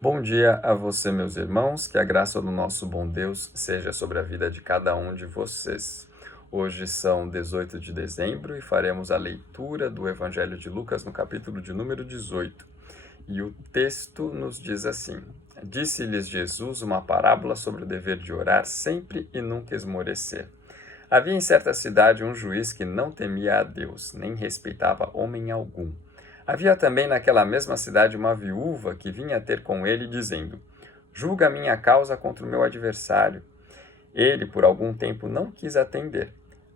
Bom dia a você, meus irmãos, que a graça do nosso bom Deus seja sobre a vida de cada um de vocês. Hoje são 18 de dezembro e faremos a leitura do Evangelho de Lucas no capítulo de número 18. E o texto nos diz assim: Disse-lhes Jesus uma parábola sobre o dever de orar sempre e nunca esmorecer. Havia em certa cidade um juiz que não temia a Deus, nem respeitava homem algum. Havia também naquela mesma cidade uma viúva que vinha ter com ele, dizendo: Julga a minha causa contra o meu adversário. Ele, por algum tempo, não quis atender,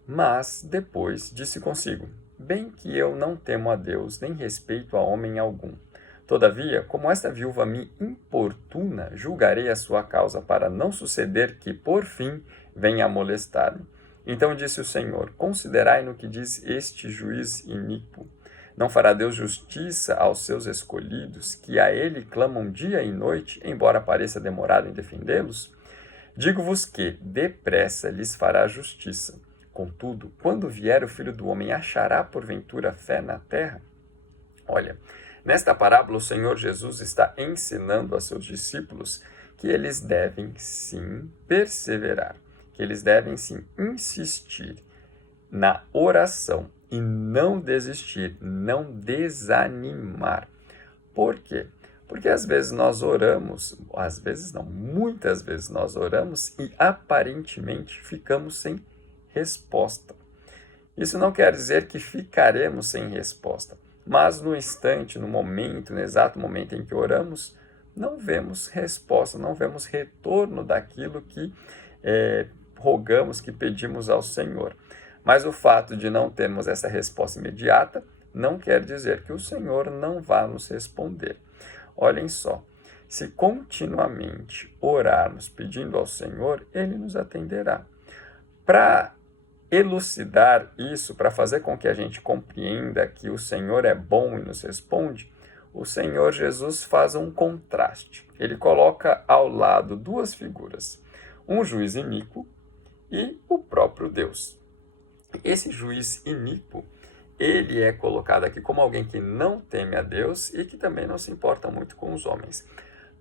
mas depois disse consigo: Bem que eu não temo a Deus, nem respeito a homem algum. Todavia, como esta viúva me importuna, julgarei a sua causa, para não suceder que, por fim, venha a molestar-me. Então disse o Senhor: Considerai no que diz este juiz iníquo. Não fará Deus justiça aos seus escolhidos, que a ele clamam dia e noite, embora pareça demorado em defendê-los? Digo-vos que, depressa, lhes fará justiça. Contudo, quando vier o Filho do Homem, achará porventura fé na terra? Olha, nesta parábola o Senhor Jesus está ensinando a seus discípulos que eles devem sim perseverar, que eles devem sim insistir na oração e não desistir, não desanimar. Por quê? Porque às vezes nós oramos, às vezes não, muitas vezes nós oramos e aparentemente ficamos sem resposta. Isso não quer dizer que ficaremos sem resposta, mas no instante, no momento, no exato momento em que oramos, não vemos resposta, não vemos retorno daquilo que rogamos, que pedimos ao Senhor. Mas o fato de não termos essa resposta imediata não quer dizer que o Senhor não vá nos responder. Olhem só, se continuamente orarmos pedindo ao Senhor, Ele nos atenderá. Para elucidar isso, para fazer com que a gente compreenda que o Senhor é bom e nos responde, o Senhor Jesus faz um contraste. Ele coloca ao lado duas figuras, um juiz iníquo e o próprio Deus. Esse juiz iníquo, ele é colocado aqui como alguém que não teme a Deus e que também não se importa muito com os homens.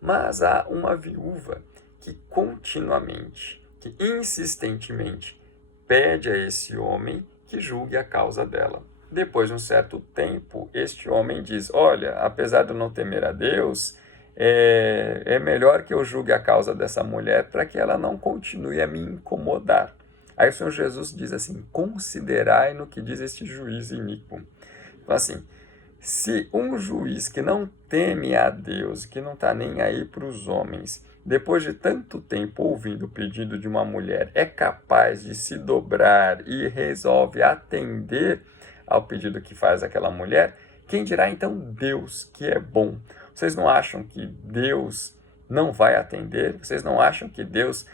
Mas há uma viúva que continuamente, que insistentemente pede a esse homem que julgue a causa dela. Depois de um certo tempo, este homem diz: Olha, apesar de eu não temer a Deus, é melhor que eu julgue a causa dessa mulher para que ela não continue a me incomodar. Aí o Senhor Jesus diz assim: considerai no que diz este juiz iníquo. Então, assim, se um juiz que não teme a Deus, que não está nem aí para os homens, depois de tanto tempo ouvindo o pedido de uma mulher, é capaz de se dobrar e resolve atender ao pedido que faz aquela mulher, quem dirá então Deus, que é bom? Vocês não acham que Deus não vai atender? Vocês não acham que Deus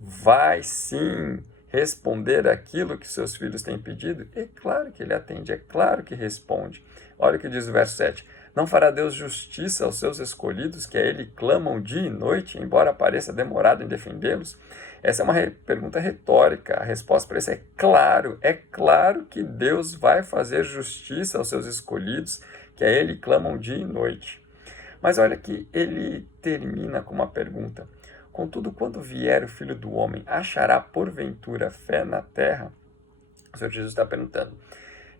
vai sim responder aquilo que seus filhos têm pedido? É claro que ele atende, é claro que responde. Olha o que diz o verso 7. Não fará Deus justiça aos seus escolhidos, que a ele clamam dia e noite, embora pareça demorado em defendê-los? Essa é uma pergunta retórica. A resposta para isso é claro que Deus vai fazer justiça aos seus escolhidos, que a ele clamam dia e noite. Mas olha que ele termina com uma pergunta. Contudo, quando vier o Filho do Homem, achará porventura fé na terra? O Senhor Jesus está perguntando.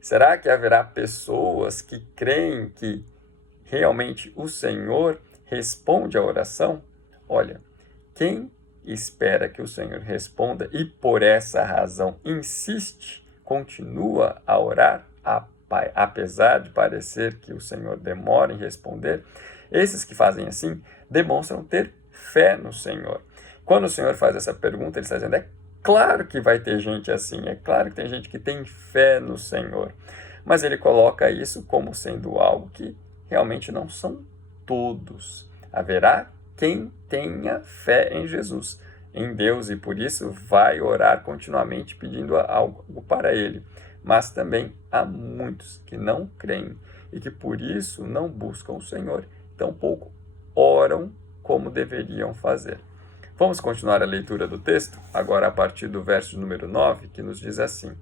Será que haverá pessoas que creem que realmente o Senhor responde à oração? Olha, quem espera que o Senhor responda e por essa razão insiste, continua a orar, apesar de parecer que o Senhor demora em responder, esses que fazem assim demonstram ter fé no Senhor. Quando o Senhor faz essa pergunta, ele está dizendo: é claro que vai ter gente assim, é claro que tem gente que tem fé no Senhor. Mas ele coloca isso como sendo algo que realmente não são todos. Haverá quem tenha fé em Jesus, em Deus, e por isso vai orar continuamente pedindo algo para ele. Mas também há muitos que não creem e que por isso não buscam o Senhor, tampouco oram como deveriam fazer. Vamos continuar a leitura do texto, agora a partir do verso número 9, que nos diz assim: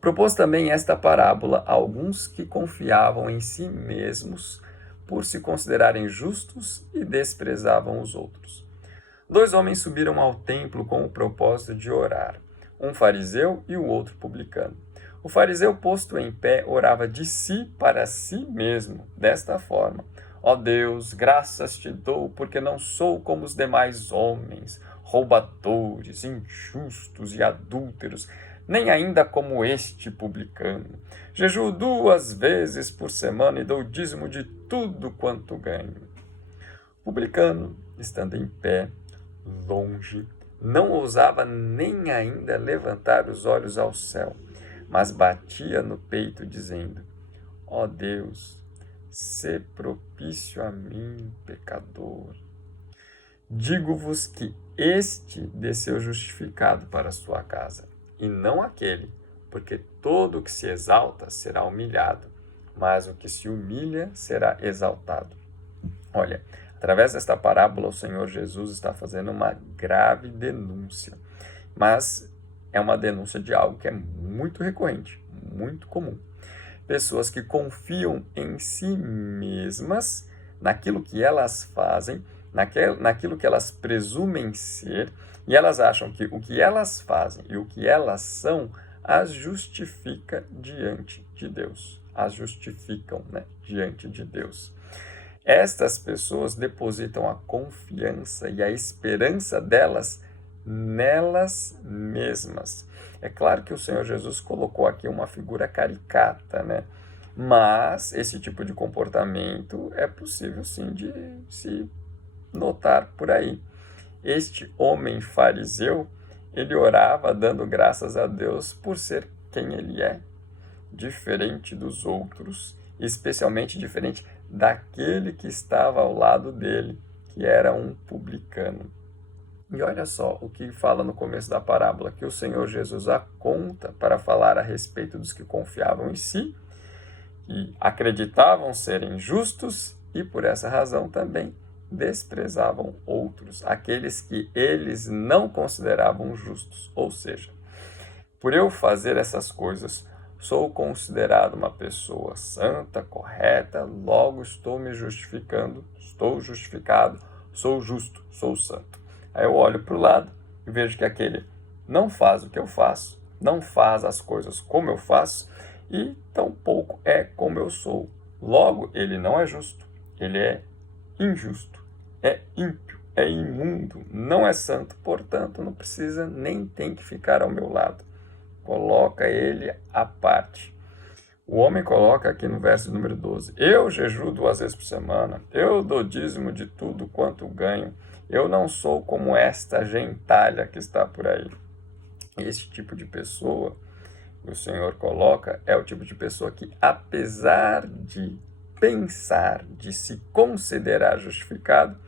Propôs também esta parábola a alguns que confiavam em si mesmos por se considerarem justos e desprezavam os outros. 2 homens subiram ao templo com o propósito de orar, um fariseu e o outro publicano. O fariseu, posto em pé, orava de si para si mesmo, desta forma: Ó Deus, graças te dou, porque não sou como os demais homens, roubadores, injustos e adúlteros, nem ainda como este publicano. Jejuo 2 vezes por semana e dou dízimo de tudo quanto ganho. O publicano, estando em pé, longe, não ousava nem ainda levantar os olhos ao céu, mas batia no peito, dizendo: Ó Deus, sê propício a mim, pecador. Digo-vos que este desceu justificado para a sua casa, e não aquele, porque todo o que se exalta será humilhado, mas o que se humilha será exaltado. Olha, através desta parábola, o Senhor Jesus está fazendo uma grave denúncia, mas é uma denúncia de algo que é muito recorrente, muito comum. Pessoas que confiam em si mesmas, naquilo que elas fazem, naquilo que elas presumem ser, e elas acham que o que elas fazem e o que elas são as justifica diante de Deus. As justificam, diante de Deus. Estas pessoas depositam a confiança e a esperança delas nelas mesmas. É claro que o Senhor Jesus colocou aqui uma figura caricata, mas esse tipo de comportamento é possível sim de se notar por aí. Este homem fariseu, ele orava dando graças a Deus por ser quem ele é, diferente dos outros, especialmente diferente daquele que estava ao lado dele, que era um publicano. E olha só o que fala no começo da parábola, que o Senhor Jesus aponta para falar a respeito dos que confiavam em si, que acreditavam serem justos e, por essa razão, também desprezavam outros, aqueles que eles não consideravam justos. Ou seja, por eu fazer essas coisas, sou considerado uma pessoa santa, correta, logo estou me justificando, estou justificado, sou justo, sou santo. Aí eu olho para o lado e vejo que aquele não faz o que eu faço, não faz as coisas como eu faço e tampouco é como eu sou. Logo, ele não é justo, ele é injusto, é ímpio, é imundo, não é santo, portanto não precisa nem tem que ficar ao meu lado. Coloca ele à parte. O homem coloca aqui no verso número 12: Eu jejuo 2 vezes por semana, eu dou dízimo de tudo quanto ganho, eu não sou como esta gentalha que está por aí. Esse tipo de pessoa que o Senhor coloca é o tipo de pessoa que, apesar de pensar, de se considerar justificado,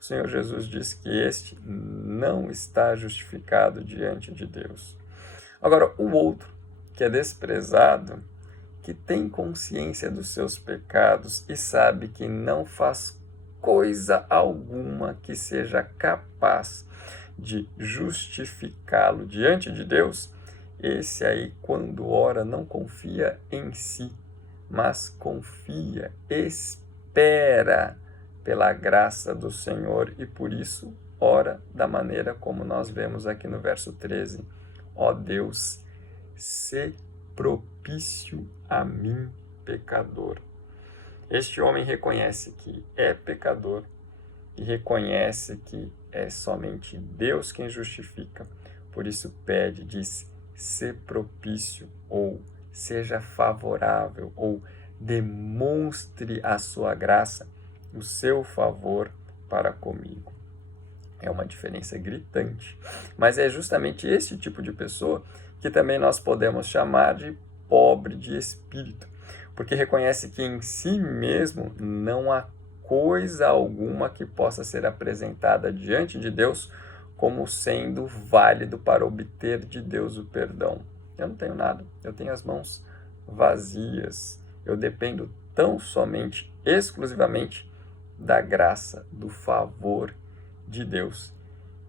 o Senhor Jesus diz que este não está justificado diante de Deus. Agora, o outro, que é desprezado, que tem consciência dos seus pecados e sabe que não faz coisa alguma que seja capaz de justificá-lo diante de Deus, esse aí, quando ora, não confia em si, mas confia, espera pela graça do Senhor e por isso ora da maneira como nós vemos aqui no verso 13. Ó Deus, sê propício a mim, pecador. Este homem reconhece que é pecador e reconhece que é somente Deus quem justifica. Por isso pede, diz, sê propício, ou seja favorável, ou demonstre a sua graça, o seu favor para comigo. É uma diferença gritante, mas é justamente esse tipo de pessoa que também nós podemos chamar de pobre de espírito, porque reconhece que em si mesmo não há coisa alguma que possa ser apresentada diante de Deus como sendo válido para obter de Deus o perdão. Eu não tenho nada, eu tenho as mãos vazias, eu dependo tão somente, exclusivamente da graça, do favor de Deus,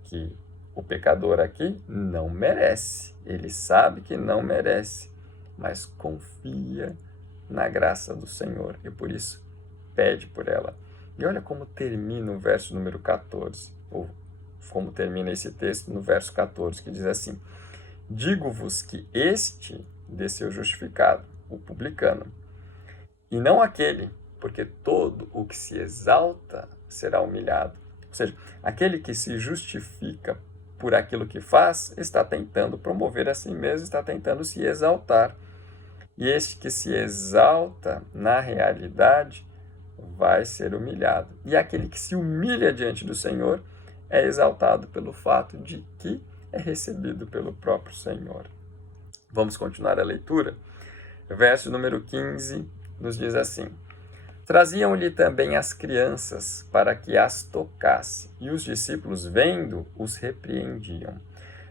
que o pecador aqui não merece, ele sabe que não merece, mas confia na graça do Senhor e por isso pede por ela. E olha como termina o verso número 14, ou como termina esse texto no verso 14, que diz assim: digo-vos que este desceu justificado, o publicano, e não aquele, porque todo o que se exalta será humilhado. Ou seja, aquele que se justifica por aquilo que faz, está tentando promover a si mesmo, está tentando se exaltar. E este que se exalta, na realidade, vai ser humilhado. E aquele que se humilha diante do Senhor é exaltado pelo fato de que é recebido pelo próprio Senhor. Vamos continuar a leitura? Verso número 15 nos diz assim: traziam-lhe também as crianças para que as tocasse, e os discípulos, vendo, os repreendiam.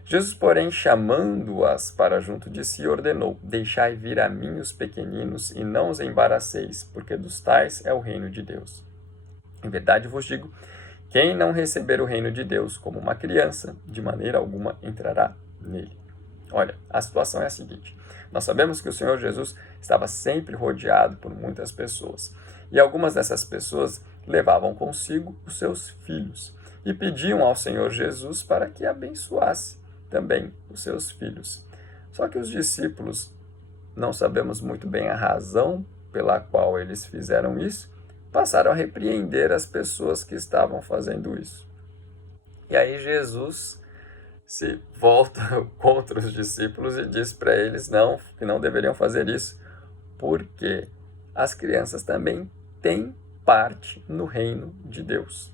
Jesus, porém, chamando-as para junto de si, ordenou: deixai vir a mim os pequeninos, e não os embaraceis, porque dos tais é o reino de Deus. Em verdade vos digo, quem não receber o reino de Deus como uma criança, de maneira alguma entrará nele. Olha, a situação é a seguinte: nós sabemos que o Senhor Jesus estava sempre rodeado por muitas pessoas, e algumas dessas pessoas levavam consigo os seus filhos e pediam ao Senhor Jesus para que abençoasse também os seus filhos. Só que os discípulos, não sabemos muito bem a razão pela qual eles fizeram isso, passaram a repreender as pessoas que estavam fazendo isso. E aí Jesus se volta contra os discípulos e diz para eles que não deveriam fazer isso, porque as crianças também têm parte no reino de Deus.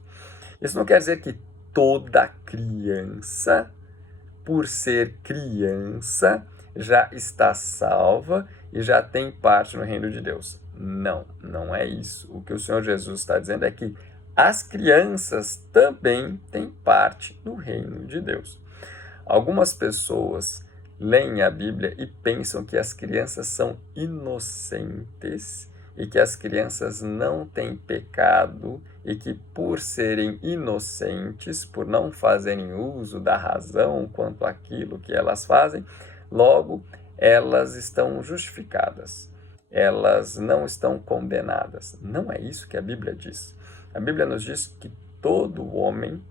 Isso não quer dizer que toda criança, por ser criança, já está salva e já tem parte no reino de Deus. Não, não é isso. O que o Senhor Jesus está dizendo é que as crianças também têm parte no reino de Deus. Algumas pessoas leem a Bíblia e pensam que as crianças são inocentes e que as crianças não têm pecado e que, por serem inocentes, por não fazerem uso da razão quanto àquilo que elas fazem, logo elas estão justificadas, elas não estão condenadas. Não é isso que a Bíblia diz. A Bíblia nos diz que todo homem,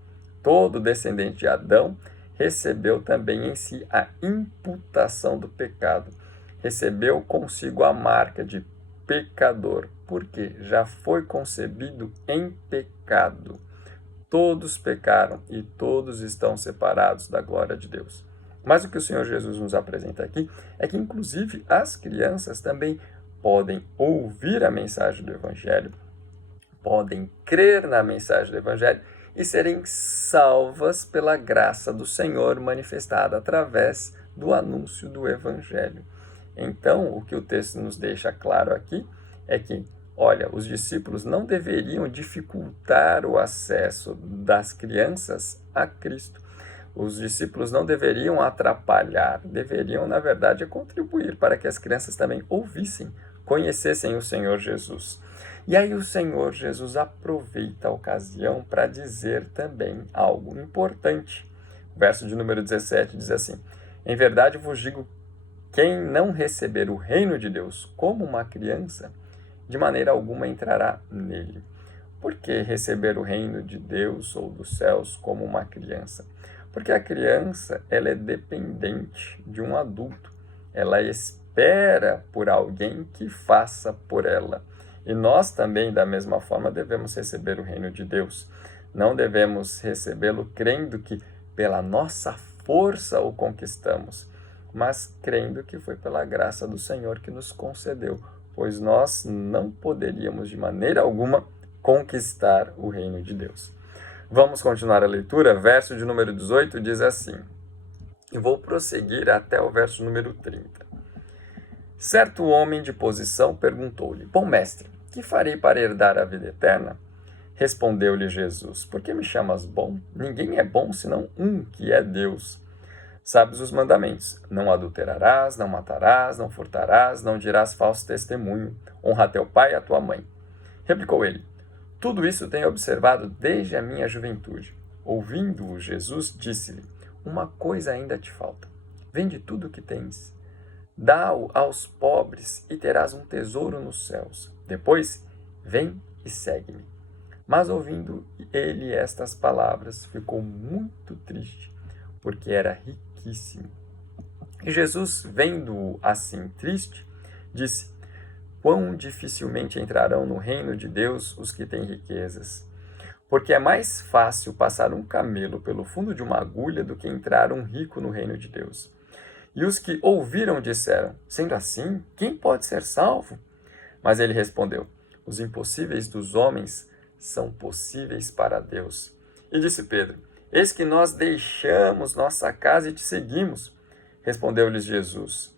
todo descendente de Adão, recebeu também em si a imputação do pecado, recebeu consigo a marca de pecador, porque já foi concebido em pecado. Todos pecaram e todos estão separados da glória de Deus. Mas o que o Senhor Jesus nos apresenta aqui é que, inclusive, as crianças também podem ouvir a mensagem do Evangelho, podem crer na mensagem do Evangelho e serem salvas pela graça do Senhor manifestada através do anúncio do Evangelho. Então, o que o texto nos deixa claro aqui é que, olha, os discípulos não deveriam dificultar o acesso das crianças a Cristo. Os discípulos não deveriam atrapalhar, deveriam, na verdade, contribuir para que as crianças também ouvissem, conhecessem o Senhor Jesus. E aí o Senhor Jesus aproveita a ocasião para dizer também algo importante. O verso de número 17 diz assim: em verdade vos digo, quem não receber o reino de Deus como uma criança, de maneira alguma entrará nele. Por que receber o reino de Deus ou dos céus como uma criança? Porque a criança, ela é dependente de um adulto. Ela espera por alguém que faça por ela. E nós também, da mesma forma, devemos receber o reino de Deus. Não devemos recebê-lo crendo que pela nossa força o conquistamos, mas crendo que foi pela graça do Senhor que nos concedeu, pois nós não poderíamos de maneira alguma conquistar o reino de Deus. Vamos continuar a leitura. Verso de número 18 diz assim, e vou prosseguir até o verso número 30. Certo homem de posição perguntou-lhe: bom mestre, que farei para herdar a vida eterna? Respondeu-lhe Jesus: por que me chamas bom? Ninguém é bom senão um, que é Deus. Sabes os mandamentos: não adulterarás, não matarás, não furtarás, não dirás falso testemunho, honra teu pai e a tua mãe. Replicou ele: tudo isso tenho observado desde a minha juventude. Ouvindo-o, Jesus disse-lhe: uma coisa ainda te falta. Vende tudo o que tens, dá-o aos pobres e terás um tesouro nos céus. Depois, vem e segue-me. Mas ouvindo ele estas palavras, ficou muito triste, porque era riquíssimo. E Jesus, vendo-o assim triste, disse: quão dificilmente entrarão no reino de Deus os que têm riquezas. Porque é mais fácil passar um camelo pelo fundo de uma agulha do que entrar um rico no reino de Deus. E os que ouviram disseram: sendo assim, quem pode ser salvo? Mas ele respondeu: os impossíveis dos homens são possíveis para Deus. E disse Pedro: eis que nós deixamos nossa casa e te seguimos. Respondeu-lhes Jesus: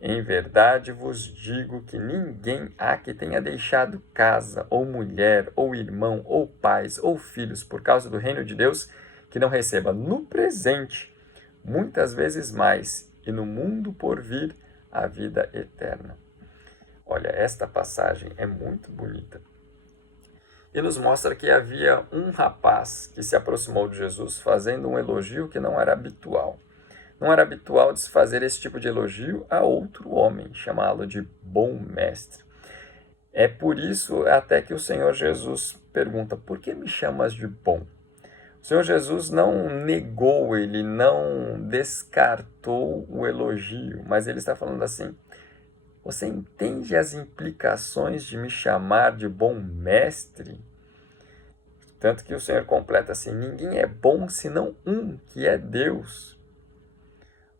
em verdade vos digo que ninguém há que tenha deixado casa, ou mulher, ou irmão, ou pais, ou filhos, por causa do reino de Deus, que não receba no presente muitas vezes mais, e no mundo por vir a vida eterna. Olha, esta passagem é muito bonita. E nos mostra que havia um rapaz que se aproximou de Jesus fazendo um elogio que não era habitual. Não era habitual de se fazer esse tipo de elogio a outro homem, chamá-lo de bom mestre. É por isso até que o Senhor Jesus pergunta: por que me chamas de bom? O Senhor Jesus não negou, ele não descartou o elogio, mas ele está falando assim: você entende as implicações de me chamar de bom mestre? Tanto que o Senhor completa assim: ninguém é bom senão um, que é Deus.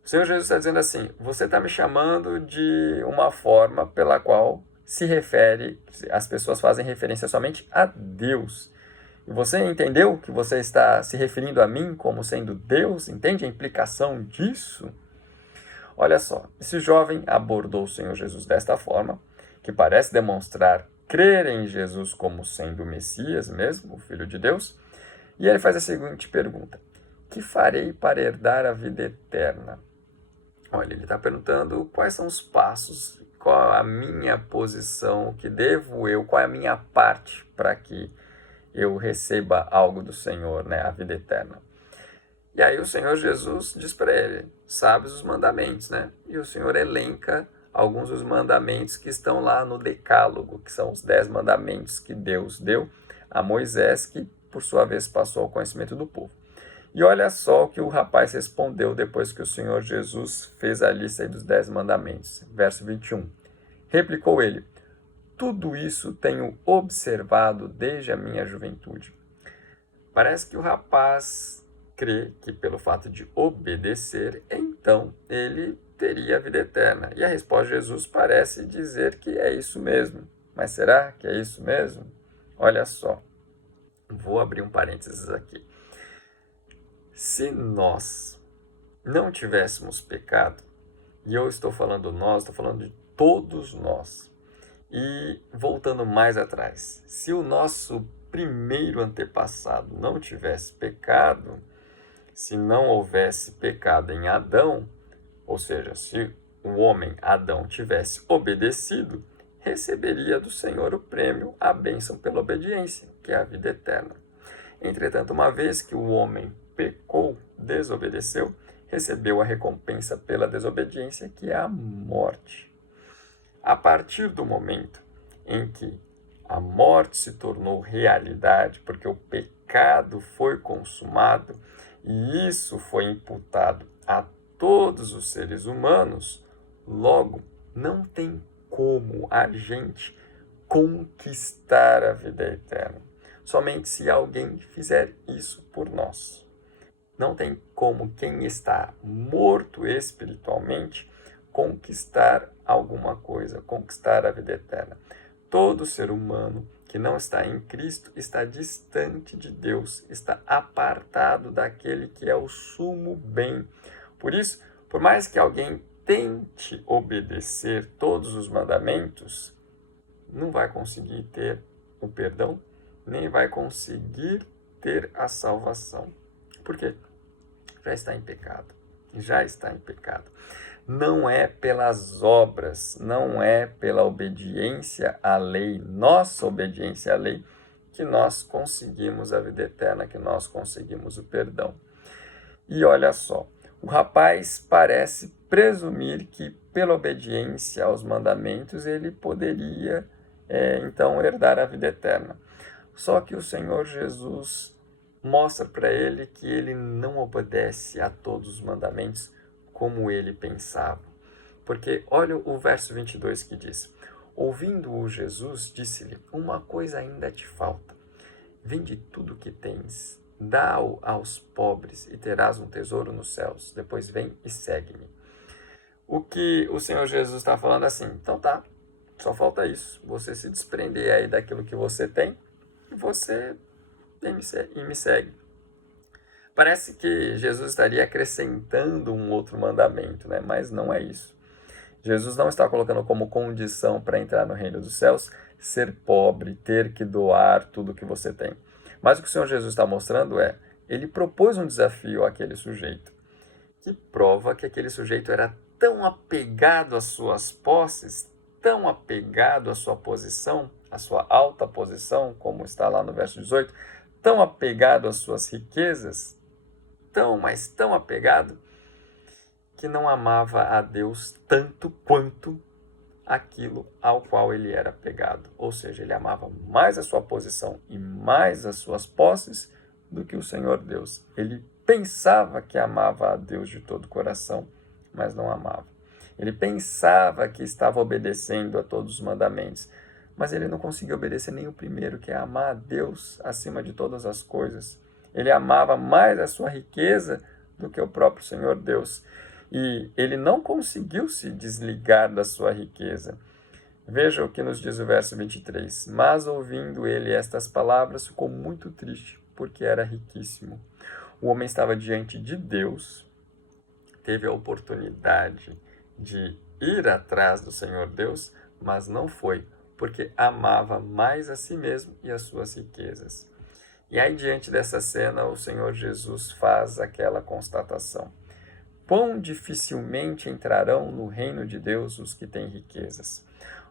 O Senhor Jesus está dizendo assim: você está me chamando de uma forma pela qual se refere, as pessoas fazem referência somente a Deus. E você entendeu que você está se referindo a mim como sendo Deus? Entende a implicação disso? Olha só, esse jovem abordou o Senhor Jesus desta forma, que parece demonstrar crer em Jesus como sendo o Messias mesmo, o Filho de Deus, e ele faz a seguinte pergunta: que farei para herdar a vida eterna? Olha, ele está perguntando quais são os passos, qual a minha posição, o que devo eu, qual é a minha parte para que eu receba algo do Senhor, né, a vida eterna. E aí o Senhor Jesus diz para ele: sabes os mandamentos, né? E o Senhor elenca alguns dos mandamentos que estão lá no Decálogo, que são os 10 mandamentos que Deus deu a Moisés, que por sua vez passou ao conhecimento do povo. E olha só o que o rapaz respondeu depois que o Senhor Jesus fez a lista dos 10 mandamentos. Verso 21. Replicou ele: tudo isso tenho observado desde a minha juventude. Parece que o rapaz crê que pelo fato de obedecer, então ele teria a vida eterna. E a resposta de Jesus parece dizer que é isso mesmo. Mas será que é isso mesmo? Olha só, vou abrir um parênteses aqui. Se nós não tivéssemos pecado, e eu estou falando nós, estou falando de todos nós, e voltando mais atrás, se o nosso primeiro antepassado não tivesse pecado, se não houvesse pecado em Adão, ou seja, se o homem Adão tivesse obedecido, receberia do Senhor o prêmio, a bênção pela obediência, que é a vida eterna. Entretanto, uma vez que o homem pecou, desobedeceu, recebeu a recompensa pela desobediência, que é a morte. A partir do momento em que a morte se tornou realidade, porque o pecado foi consumado, e isso foi imputado a todos os seres humanos, logo, não tem como a gente conquistar a vida eterna. Somente se alguém fizer isso por nós. Não tem como quem está morto espiritualmente conquistar alguma coisa, conquistar a vida eterna. Todo ser humano que não está em Cristo está distante de Deus, está apartado daquele que é o sumo bem. Por isso, por mais que alguém tente obedecer todos os mandamentos, não vai conseguir ter o perdão, nem vai conseguir ter a salvação. Por quê? Já está em pecado. Já está em pecado. Não é pelas obras, não é pela obediência à lei, nossa obediência à lei, que nós conseguimos a vida eterna, que nós conseguimos o perdão. E olha só, o rapaz parece presumir que pela obediência aos mandamentos ele poderia então herdar a vida eterna. Só que o Senhor Jesus mostra para ele que ele não obedece a todos os mandamentos como ele pensava. Porque olha o verso 22 que diz: ouvindo-o Jesus, disse-lhe: uma coisa ainda te falta. Vende tudo o que tens, dá-o aos pobres e terás um tesouro nos céus. Depois vem e segue-me. O que o Senhor Jesus está falando é assim: então tá, só falta isso. Você se desprender aí daquilo que você tem e você me segue. Parece que Jesus estaria acrescentando um outro mandamento, né? Mas não é isso. Jesus não está colocando como condição para entrar no reino dos céus ser pobre, ter que doar tudo que você tem. Mas o que o Senhor Jesus está mostrando é, ele propôs um desafio àquele sujeito, que prova que aquele sujeito era tão apegado às suas posses, tão apegado à sua posição, à sua alta posição, como está lá no verso 18, tão apegado às suas riquezas, mas tão apegado, que não amava a Deus tanto quanto aquilo ao qual ele era apegado. Ou seja, ele amava mais a sua posição e mais as suas posses do que o Senhor Deus. Ele pensava que amava a Deus de todo o coração, mas não amava. Ele pensava que estava obedecendo a todos os mandamentos, mas ele não conseguia obedecer nem o primeiro, que é amar a Deus acima de todas as coisas. Ele amava mais a sua riqueza do que o próprio Senhor Deus. E ele não conseguiu se desligar da sua riqueza. Veja o que nos diz o verso 23. Mas ouvindo ele estas palavras, ficou muito triste, porque era riquíssimo. O homem estava diante de Deus, teve a oportunidade de ir atrás do Senhor Deus, mas não foi, porque amava mais a si mesmo e as suas riquezas. E aí, diante dessa cena, o Senhor Jesus faz aquela constatação: quão dificilmente entrarão no reino de Deus os que têm riquezas.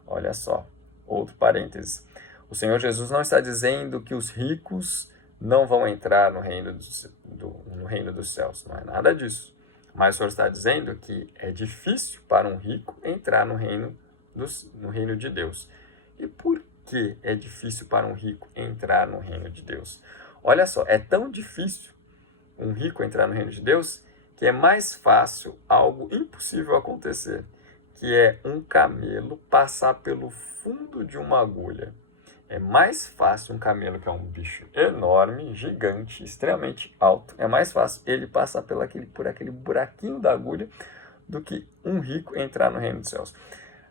Olha só, outro parêntese. O Senhor Jesus não está dizendo que os ricos não vão entrar no reino dos céus. Não é nada disso. Mas o Senhor está dizendo que é difícil para um rico entrar no reino de Deus. E por que é difícil para um rico entrar no reino de Deus? Olha só, é tão difícil um rico entrar no reino de Deus que é mais fácil algo impossível acontecer, que é um camelo passar pelo fundo de uma agulha. É mais fácil um camelo, que é um bicho enorme, gigante, extremamente alto, é mais fácil ele passar por aquele buraquinho da agulha do que um rico entrar no reino dos céus.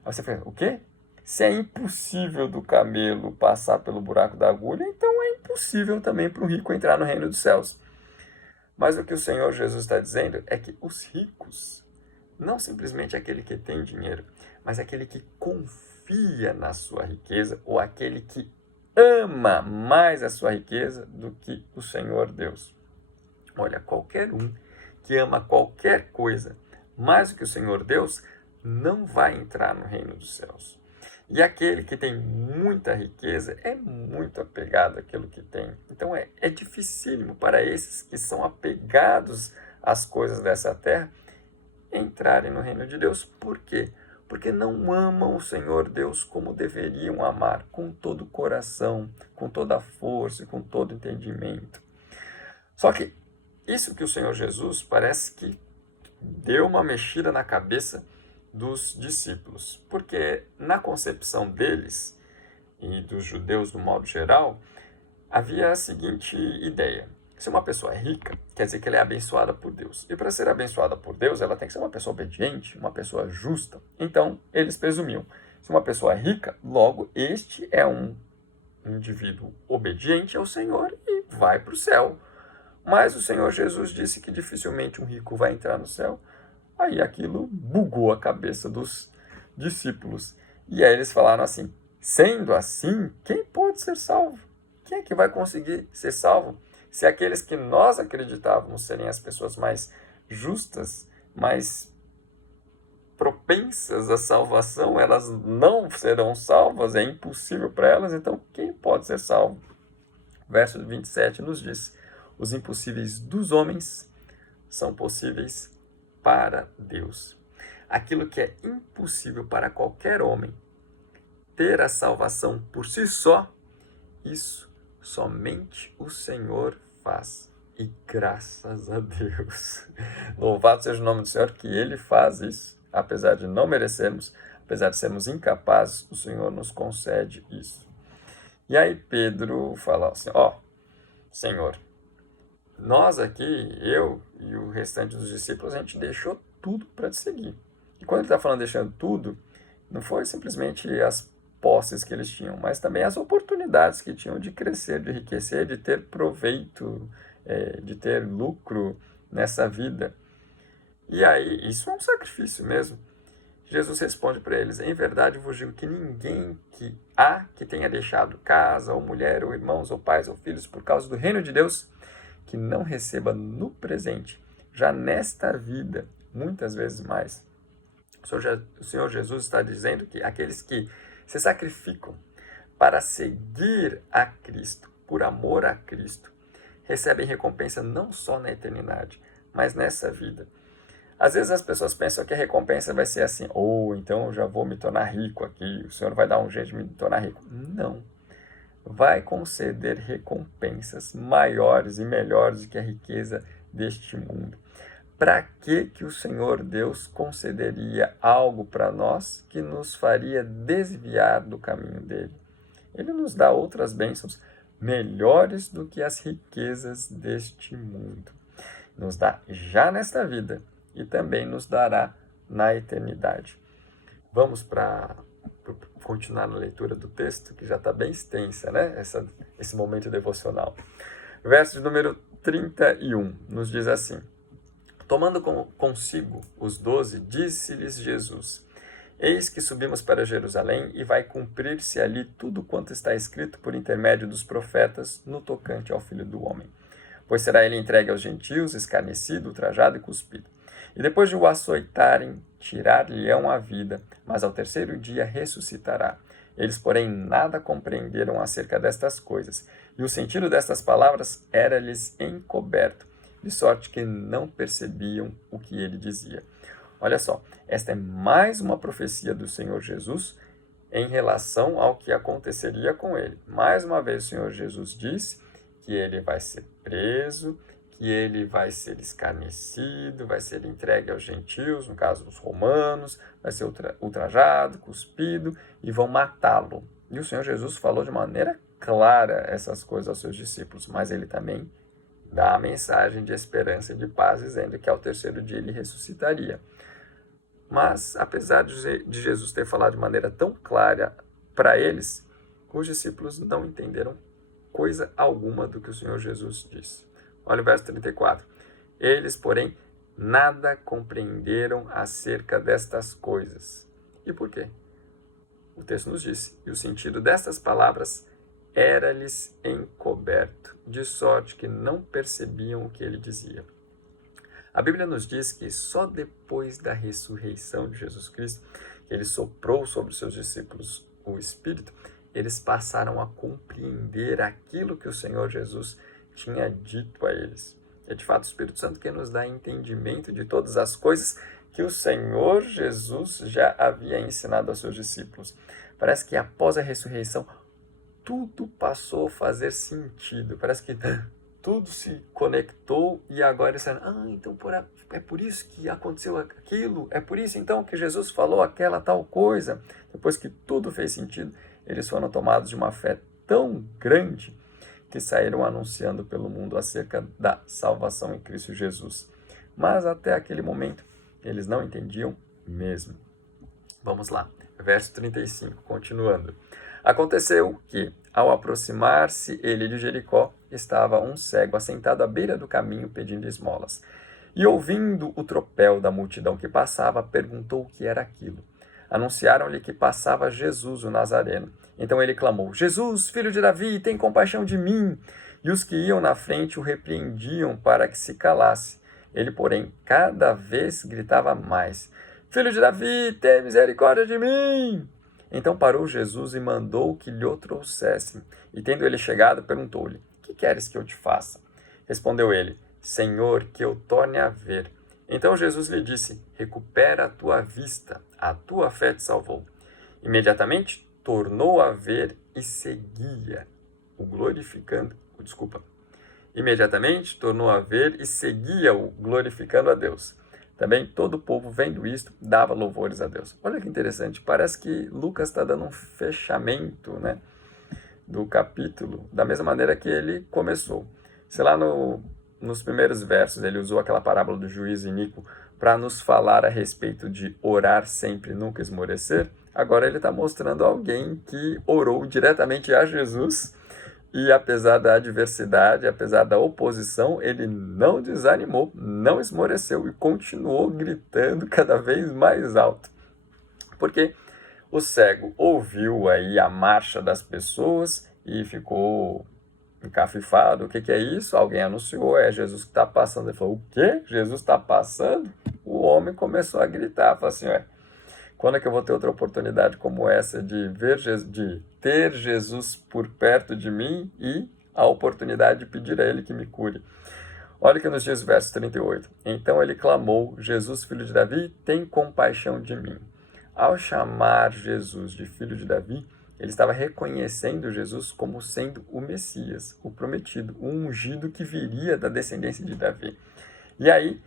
Aí você pensa, o quê? Se é impossível do camelo passar pelo buraco da agulha, então é impossível também para o rico entrar no reino dos céus. Mas o que o Senhor Jesus está dizendo é que os ricos, não simplesmente aquele que tem dinheiro, mas aquele que confia na sua riqueza, ou aquele que ama mais a sua riqueza do que o Senhor Deus. Olha, qualquer um que ama qualquer coisa mais do que o Senhor Deus, não vai entrar no reino dos céus. E aquele que tem muita riqueza é muito apegado àquilo que tem. Então é dificílimo para esses que são apegados às coisas dessa terra entrarem no reino de Deus. Por quê? Porque não amam o Senhor Deus como deveriam amar, com todo o coração, com toda a força e com todo o entendimento. Só que isso que o Senhor Jesus parece que deu uma mexida na cabeça dos discípulos, porque na concepção deles e dos judeus do modo geral, havia a seguinte ideia: se uma pessoa é rica, quer dizer que ela é abençoada por Deus. E para ser abençoada por Deus, ela tem que ser uma pessoa obediente, uma pessoa justa. Então, eles presumiam: se uma pessoa é rica, logo este é um indivíduo obediente ao Senhor e vai para o céu. Mas o Senhor Jesus disse que dificilmente um rico vai entrar no céu. Aí aquilo bugou a cabeça dos discípulos. E aí eles falaram assim: sendo assim, quem pode ser salvo? Quem é que vai conseguir ser salvo? Se aqueles que nós acreditávamos serem as pessoas mais justas, mais propensas à salvação, elas não serão salvas, é impossível para elas, então quem pode ser salvo? Verso 27 nos diz: os impossíveis dos homens são possíveis para Deus. Aquilo que é impossível para qualquer homem ter a salvação por si só, isso somente o Senhor faz. E graças a Deus, louvado seja o nome do Senhor, que Ele faz isso, apesar de não merecermos, apesar de sermos incapazes, o Senhor nos concede isso. E aí Pedro fala assim, Senhor, nós aqui, eu e o restante dos discípulos, a gente deixou tudo para te seguir. E quando ele está falando deixando tudo, não foi simplesmente as posses que eles tinham, mas também as oportunidades que tinham de crescer, de enriquecer, de ter proveito, de ter lucro nessa vida. E aí, isso é um sacrifício mesmo. Jesus responde para eles, em verdade vos digo que ninguém que tenha deixado casa, ou mulher, ou irmãos, ou pais, ou filhos, por causa do reino de Deus, que não receba no presente, já nesta vida, muitas vezes mais. O Senhor Jesus está dizendo que aqueles que se sacrificam para seguir a Cristo, por amor a Cristo, recebem recompensa não só na eternidade, mas nessa vida. Às vezes as pessoas pensam que a recompensa vai ser assim, então eu já vou me tornar rico aqui, o Senhor vai dar um jeito de me tornar rico. Não. Vai conceder recompensas maiores e melhores do que a riqueza deste mundo. Para que o Senhor Deus concederia algo para nós que nos faria desviar do caminho dele? Ele nos dá outras bênçãos melhores do que as riquezas deste mundo. Nos dá já nesta vida e também nos dará na eternidade. Vamos para continuar na leitura do texto, que já está bem extensa, né? Esse momento devocional. Verso de número 31 nos diz assim, tomando consigo os 12, disse-lhes Jesus, eis que subimos para Jerusalém e vai cumprir-se ali tudo quanto está escrito por intermédio dos profetas no tocante ao Filho do Homem. Pois será ele entregue aos gentios, escarnecido, ultrajado e cuspido. E depois de o açoitarem, tirar-lhe-ão a vida, mas ao terceiro dia ressuscitará. Eles, porém, nada compreenderam acerca destas coisas, e o sentido destas palavras era-lhes encoberto, de sorte que não percebiam o que ele dizia. Olha só, esta é mais uma profecia do Senhor Jesus em relação ao que aconteceria com ele. Mais uma vez o Senhor Jesus disse que ele vai ser preso, que ele vai ser escarnecido, vai ser entregue aos gentios, no caso os romanos, vai ser ultrajado, cuspido e vão matá-lo. E o Senhor Jesus falou de maneira clara essas coisas aos seus discípulos, mas ele também dá a mensagem de esperança e de paz, dizendo que ao terceiro dia ele ressuscitaria. Mas, apesar de Jesus ter falado de maneira tão clara para eles, os discípulos não entenderam coisa alguma do que o Senhor Jesus disse. Olha o verso 34. Eles, porém, nada compreenderam acerca destas coisas. E por quê? O texto nos disse, e o sentido destas palavras era-lhes encoberto, de sorte que não percebiam o que ele dizia. A Bíblia nos diz que só depois da ressurreição de Jesus Cristo, que ele soprou sobre os seus discípulos o Espírito, eles passaram a compreender aquilo que o Senhor Jesus tinha dito a eles. É de fato o Espírito Santo que nos dá entendimento de todas as coisas que o Senhor Jesus já havia ensinado aos seus discípulos. Parece que após a ressurreição, tudo passou a fazer sentido. Parece que tudo se conectou e agora eles disseram, então é por isso que aconteceu aquilo, é por isso então que Jesus falou aquela tal coisa. Depois que tudo fez sentido, eles foram tomados de uma fé tão grande que saíram anunciando pelo mundo acerca da salvação em Cristo Jesus. Mas até aquele momento, eles não entendiam mesmo. Vamos lá, verso 35, continuando. Aconteceu que, ao aproximar-se ele de Jericó, estava um cego assentado à beira do caminho pedindo esmolas. E ouvindo o tropel da multidão que passava, perguntou o que era aquilo. Anunciaram-lhe que passava Jesus, o Nazareno. Então ele clamou, Jesus, filho de Davi, tem compaixão de mim. E os que iam na frente o repreendiam para que se calasse. Ele, porém, cada vez gritava mais, Filho de Davi, tem misericórdia de mim. Então parou Jesus e mandou que lhe o trouxessem. E tendo ele chegado, perguntou-lhe, que queres que eu te faça? Respondeu ele, Senhor, que eu torne a ver. Então Jesus lhe disse, recupera a tua vista, a tua fé te salvou. Imediatamente tornou a ver e seguia o glorificando, desculpa, imediatamente tornou a ver e seguia-o, glorificando a Deus. Também todo o povo, vendo isto, dava louvores a Deus. Olha que interessante, parece que Lucas está dando um fechamento, né, do capítulo, da mesma maneira que ele começou. Sei lá, nos primeiros versos, ele usou aquela parábola do juiz iníquo para nos falar a respeito de orar sempre, nunca esmorecer. Agora ele está mostrando alguém que orou diretamente a Jesus e, apesar da adversidade, apesar da oposição, ele não desanimou, não esmoreceu e continuou gritando cada vez mais alto. Porque o cego ouviu aí a marcha das pessoas e ficou encafifado. O que é isso? Alguém anunciou, é Jesus que está passando. Ele falou, o quê? Jesus está passando? O homem começou a gritar, falou assim, ué, quando é que eu vou ter outra oportunidade como essa de ter Jesus por perto de mim e a oportunidade de pedir a Ele que me cure? Olha que nos diz o verso 38. Então ele clamou, Jesus, filho de Davi, tem compaixão de mim. Ao chamar Jesus de filho de Davi, ele estava reconhecendo Jesus como sendo o Messias, o prometido, o ungido que viria da descendência de Davi. E aí,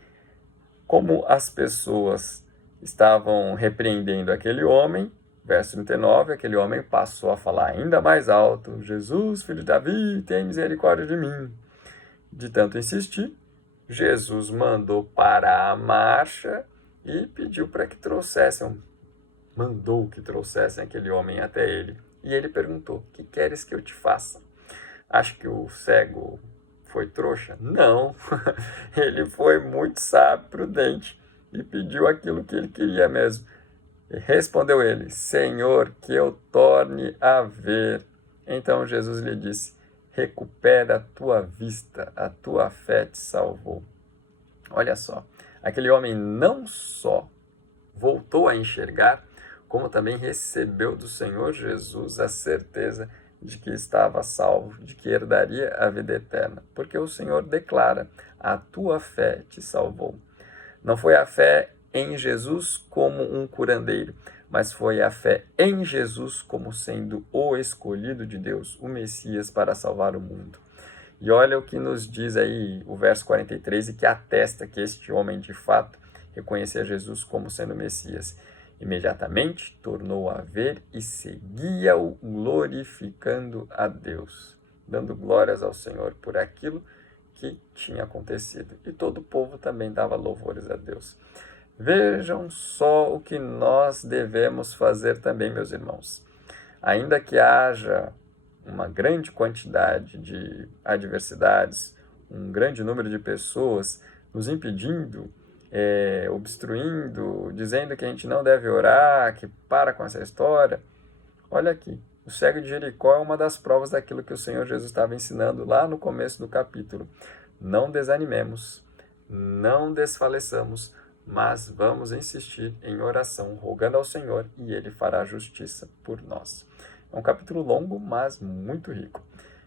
como as pessoas estavam repreendendo aquele homem, verso 39, aquele homem passou a falar ainda mais alto, Jesus, filho de Davi, tem misericórdia de mim. De tanto insistir, Jesus mandou parar a marcha e pediu para que mandou que trouxessem aquele homem até ele. E ele perguntou, que queres que eu te faça? Acho que o cego foi trouxa? Não, ele foi muito sábio, prudente, e pediu aquilo que ele queria mesmo. E respondeu ele, Senhor, que eu torne a ver. Então Jesus lhe disse, recupera a tua vista, a tua fé te salvou. Olha só, aquele homem não só voltou a enxergar, como também recebeu do Senhor Jesus a certeza de que estava salvo, de que herdaria a vida eterna. Porque o Senhor declara, a tua fé te salvou. Não foi a fé em Jesus como um curandeiro, mas foi a fé em Jesus como sendo o escolhido de Deus, o Messias para salvar o mundo. E olha o que nos diz aí o verso 43, e que atesta que este homem de fato reconhecia Jesus como sendo o Messias. Imediatamente tornou a ver e seguia-o glorificando a Deus, dando glórias ao Senhor por aquilo que tinha acontecido. E todo o povo também dava louvores a Deus. Vejam só o que nós devemos fazer também, meus irmãos. Ainda que haja uma grande quantidade de adversidades, um grande número de pessoas nos impedindo, obstruindo, dizendo que a gente não deve orar, que para com essa história. Olha aqui, o cego de Jericó é uma das provas daquilo que o Senhor Jesus estava ensinando lá no começo do capítulo. Não desanimemos, não desfaleçamos, mas vamos insistir em oração, rogando ao Senhor, e Ele fará justiça por nós. É um capítulo longo, mas muito rico.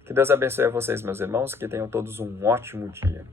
Que Deus abençoe a vocês, meus irmãos, que tenham todos um ótimo dia.